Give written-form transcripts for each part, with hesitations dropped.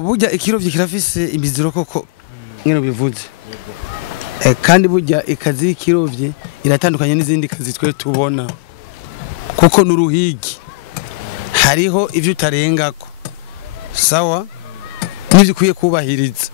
bo burya ikirovyi kirafise imiziro koko ngene bivuze kandi burya ikazi y'ikirovyi iratandukanye n'izindi kazi twe tubona kuko n'uruhigi hariho ivyo utarengako sawa n'ivyo ukwiye kubahiriza.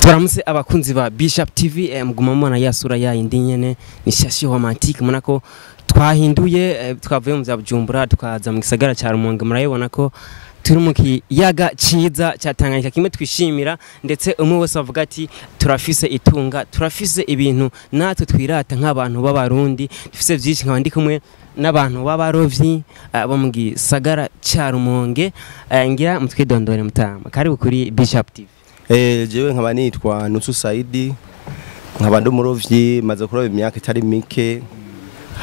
Turamutse abakunzi ba Bishop TV muguma mubona yasura ya indi nyene ni shashi romantique munako twahinduye twavuye mu Bujumbura tukaza mu gisagara ca Rumonge murayibona ko turi mu kiyaga ciza ca Tanganyika kimwe twishimira ndetse umwe wese avuga ati turafise itunga turafise ibintu natwe twirata nk'abantu b'abarundi dufise byinshi nkabandi kumwe n'abantu b'abarovyi bo mu gisagara ca Rumonge ngira mutwidondore mutama karibu kuri Bishop TV. Jewe nkaba nitwa Nutsu Saidi nkaba ndi umurovyi maze kuroba imyaka itari mike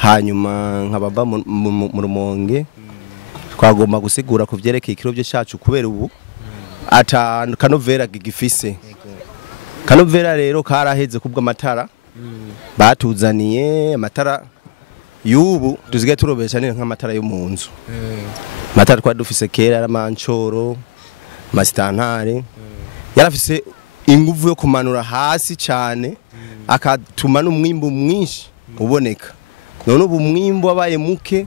hanyuma nkaba mu Rumonge twagomba gusigura ku vyerekeye ikirovyo cyacu kubera ubu ata kanovera gifise kanovera rero karaheze kubwo amatara batuzaniye amatara y'ubu tuzigaye turobesha neza nk'amatara yo mu nzu amatara kwa dufise kera aramanchoro masitantare yarafise inguvu yo kumanura hasi cyane akatuma n'umwimbo mwinshi uboneka none ubu mwimbo wabaye muke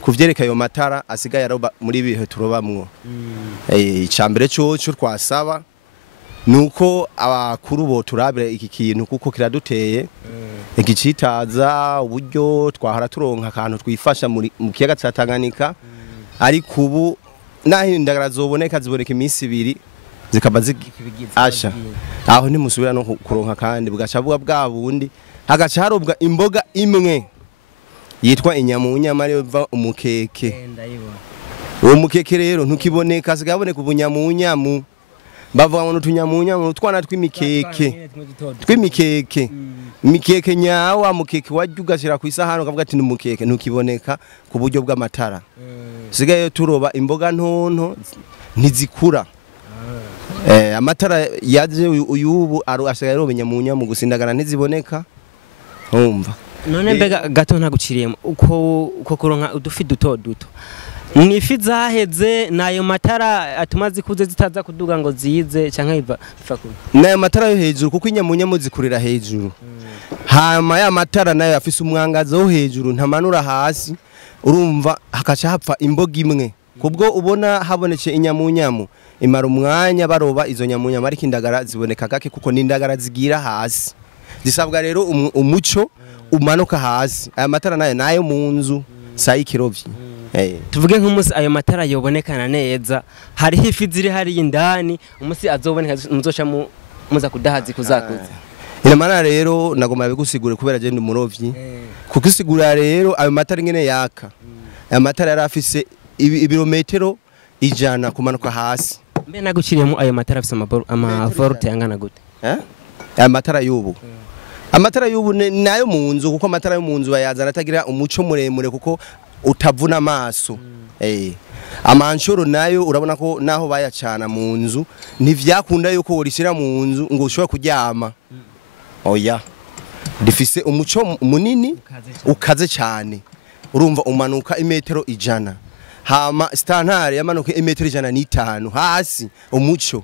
kuvyerekeye ayo matara asigaye aroba muri bihe turobamwo icambere cyo twasaba nuko abakuru bo turabire iki kintu kuko kiraduteye igicitaza uburyo twahara turonka akantu twifasha mu kiyaga ca Tanganyika ariko ubu naho indagara zoboneka ziboneka iminsi ibiri zikaba asha aho ntimusubira no kuronka kandi bugaca bwa bundi hagaca harobwa imboga imwe yitwa inyamunyama ariyo biva umukeke uwo mukeke rero ntukiboneka zigaboneka ubunyamunyamu bavuga ngo utunyamunyamu twana tw'imikeke imikeke nyawa mukeke wajya ugashira ku isahani ukavuga ati n'umukeke ntukiboneka ku buryo bw'amatara sigaye turoba imboga ntonto ntizikura amatara yaje uyubu asigaye arobenya mu nyamu gusindagana ntiziboneka umva none mbega gato ntaguciriyemo uko kuronka udufi duto nifi zaheze nayo matara atuma zikuze zitaza kuduga ngo zize canka iva fakuru nayo matara yo hejuru kuko inyamunyamu zikurira hejuru hama ya matara nayo afise umwangazo wo hejuru ntamanura hasi urumva hakaca hapfa imboga imwe kubwo ubona haboneke inyamunyamu imara umwanya baroba izo nyamunyama ariko indagara ziboneka gake kuko n'indagara zigira hasi zisabwa rero umuco umanuka hasi aya matara nayo mu nzu sayi kirovyi tuvuge nk'umunsi ayo matara yobonekana neza hariho ifi ziri hari indani umunsi azoboneka muzoca muza kudahazi kuzakuza inamana rero nagomba bigusigure kubera je ndi umurovyi kuko isigura rero ayo matara ngene yaka aya matara yarafise ibirometero ijana kumanuka hasi mbe naguciriyemo ayo matara afise amavorte angana gute amatara y'ubu amatara y'ubu nayo mu nzu kuko amatara yo mu nzu bayazana atagira umuco muremure kuko utavuna amaso amanchoro nayo urabona ko naho bayacana mu nzu ntivyakunda yuko urishira mu nzu ngo ushobora kuryama oya difise umuco munini ukaze cyane urumva umanuka imetero ijana hama stantare yamanuke imetero 105 hasi umuco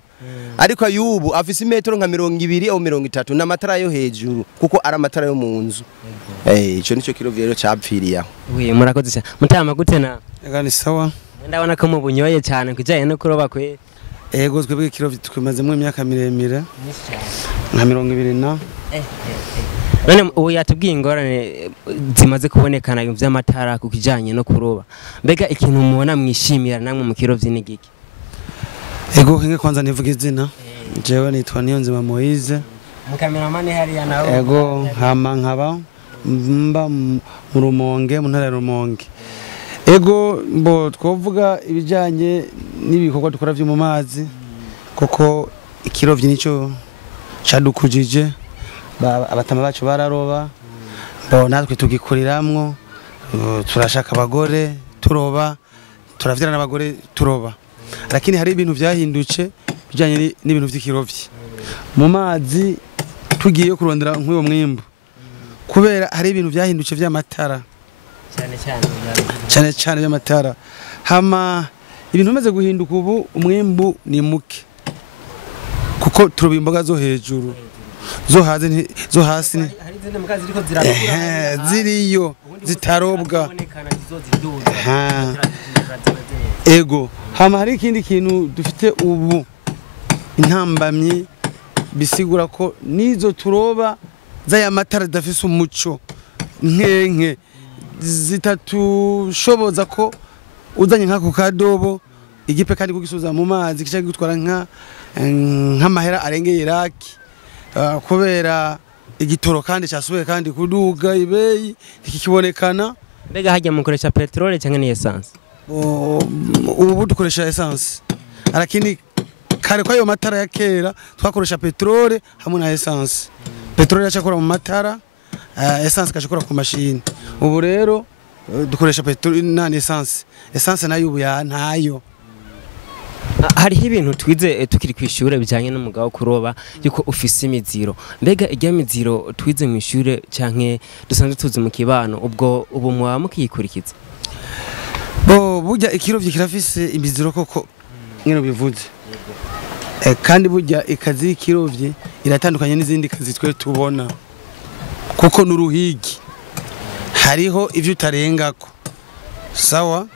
ariko ayubu afise imetero nka 200 au 30 n'amatara yo hejuru kuko ari amatara yo mu nzu ico nico kirovyo cyapfiriya murakoze cyane mutama gute na ni sawa ndabona ko mu bunyoye cyane kujanye no kuroba kwe ego twebwe kirovyo twimazemo imyaka miremire nka 20 na none ubu yatubwiye ingorane zimaze kubonekana ibintu by'amatara ku kijanye no kuroba mbega ikintu mubona mwishimira namwe mu kirovyi n'igiki ego hinge kwanza nivuga izina jewe nitwa Niyonzima Moise mukameramane hariya nawe ego hama nkaba mba mu Rumonge mu ntara ya Rumonge ego mbo twovuga ibijanye n'ibikorwa dukora vyo mu mazi kuko ikirovyi nico cadukujije abatama bacu bararoba bo natwe tugikuriramwo turashaka abagore turoba turavyara n'abagore turoba lakini hari ibintu vyahindutse bijanye n'ibintu vy'ikirovyi mu mazi tugiye kurondera nk'uwo mwimbo kubera hari ibintu byahindutse by'amatara cyane by'amatara hama ibintu bimaze guhinduka ubu umwimbu ni muke kuko turoba imboga zo hejuru zo hasi ziriyo zitarobwa ego hama hari ikindi kintu dufite ubu intambamyi bisigura ko nizo turoba zaya matara dafise umuco nke zitatushoboza ko uzanye nk'ako kadobo igipe kandi kugisuza mu mazi kica gutwara nk'amahera arengeye iraki kubera igitoro kandi cyasubiye kandi kuduga ibeyi kikibonekana. Mbega hajya mukoresha petrole cyangwa ni essence? Ubu dukoresha essence arakini kare kwa yo matara ya kera twakoresha petrole hamwe na essence. Petrole yacakora mu matara, essence kashikora ku mashini. Ubu rero dukoresha petrole na essence. Essence nayo ubu ya ntayo. Hari ibintu twize tukiri kwishure bijanye n'umugabo kuroba yuko ufise imiziro. Mbega ijya miziro twize mu ishure canke dusanzwe tuzi mu kibano ubwo ubu mwa mukiyikurikiza? Burya ikirovyi kirafise imiziro koko ngene bivuze. Kandi burya ikazi y'ikirovyi iratandukanye n'izindi kazi twe tubona kuko n'uruhigi hariho ivyo utarengako sawa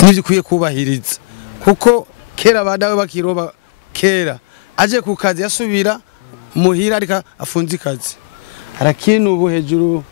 n'ivyo ukwiye kubahiriza kuko kera badawe bakiroba kera aje ku kazi yasubira muhira arika afunze kazi harakinu ubu hejuru